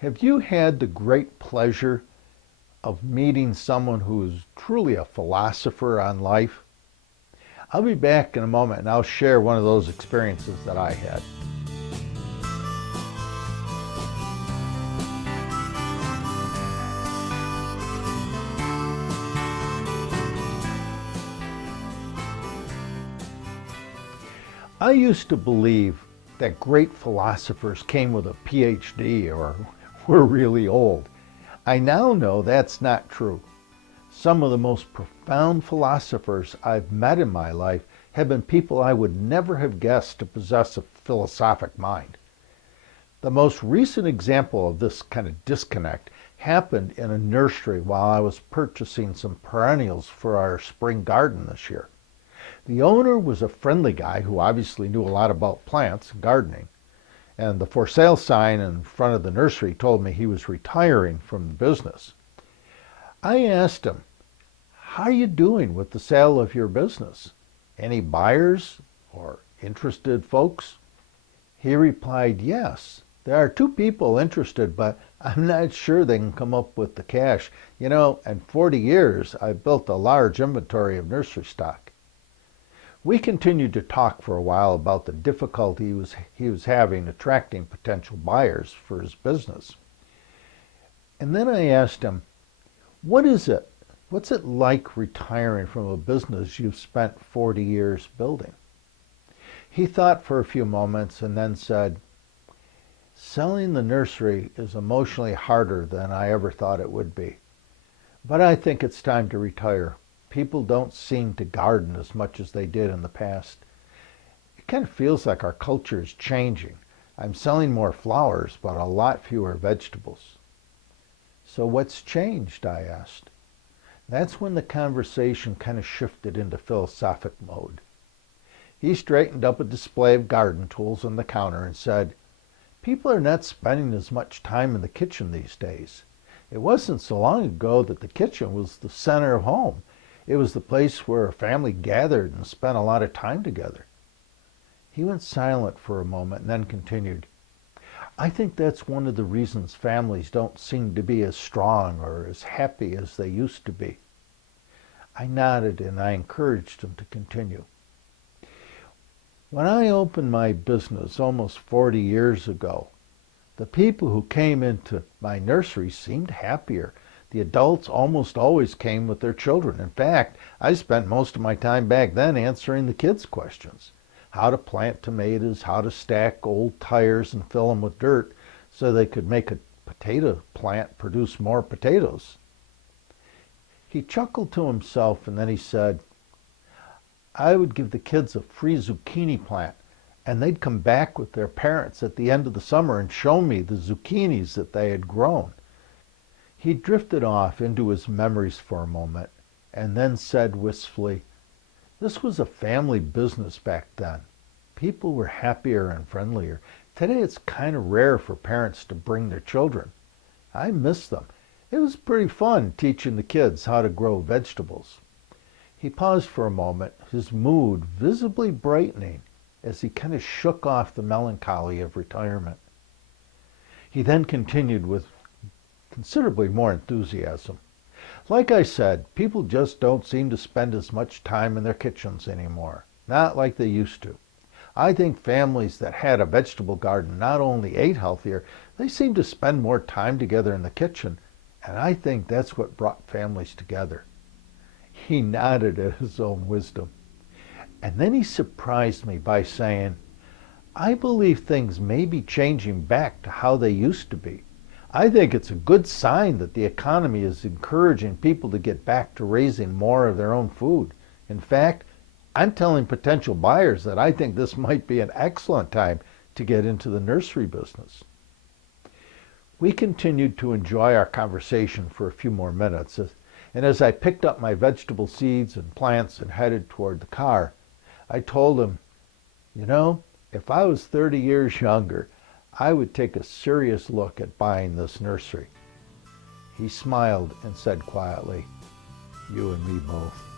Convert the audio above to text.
Have you had the great pleasure of meeting someone who is truly a philosopher on life? I'll be back in a moment and I'll share one of those experiences that I had. I used to believe that great philosophers came with a PhD or were really old. I now know that's not true. Some of the most profound philosophers I've met in my life have been people I would never have guessed to possess a philosophic mind. The most recent example of this kind of disconnect happened in a nursery while I was purchasing some perennials for our spring garden this year. The owner was a friendly guy who obviously knew a lot about plants and gardening, and the for sale sign in front of the nursery told me he was retiring from the business. I asked him, "How are you doing with the sale of your business? Any buyers or interested folks?" He replied, "Yes, there are two people interested, but I'm not sure they can come up with the cash. In 40 years, I've built a large inventory of nursery stock." We continued to talk for a while about the difficulty he was having attracting potential buyers for his business. And then I asked him, What's it like retiring from a business you've spent 40 years building?" He thought for a few moments and then said, "Selling the nursery is emotionally harder than I ever thought it would be. But I think it's time to retire. People don't seem to garden as much as they did in the past. It kind of feels like our culture is changing. I'm selling more flowers, but a lot fewer vegetables." "So what's changed?" I asked. That's when the conversation kind of shifted into philosophic mode. He straightened up a display of garden tools on the counter and said, "People are not spending as much time in the kitchen these days. It wasn't so long ago that the kitchen was the center of home. It was the place where a family gathered and spent a lot of time together." He went silent for a moment and then continued, "I think that's one of the reasons families don't seem to be as strong or as happy as they used to be." I nodded and I encouraged him to continue. "When I opened my business almost 40 years ago, the people who came into my nursery seemed happier. The adults almost always came with their children. In fact, I spent most of my time back then answering the kids' questions. How to plant tomatoes, how to stack old tires and fill them with dirt so they could make a potato plant produce more potatoes." He chuckled to himself and then he said, "I would give the kids a free zucchini plant and they'd come back with their parents at the end of the summer and show me the zucchinis that they had grown." He drifted off into his memories for a moment and then said wistfully, "This was a family business back then. People were happier and friendlier. Today it's kind of rare for parents to bring their children. I miss them. It was pretty fun teaching the kids how to grow vegetables." He paused for a moment, his mood visibly brightening as he kind of shook off the melancholy of retirement. He then continued with considerably more enthusiasm. "Like I said, people just don't seem to spend as much time in their kitchens anymore. Not like they used to. I think families that had a vegetable garden not only ate healthier, they seemed to spend more time together in the kitchen, and I think that's what brought families together." He nodded at his own wisdom. And then he surprised me by saying, "I believe things may be changing back to how they used to be. I think it's a good sign that the economy is encouraging people to get back to raising more of their own food. In fact, I'm telling potential buyers that I think this might be an excellent time to get into the nursery business." We continued to enjoy our conversation for a few more minutes, and as I picked up my vegetable seeds and plants and headed toward the car, I told him, "If I was 30 years younger, I would take a serious look at buying this nursery." He smiled and said quietly, "You and me both."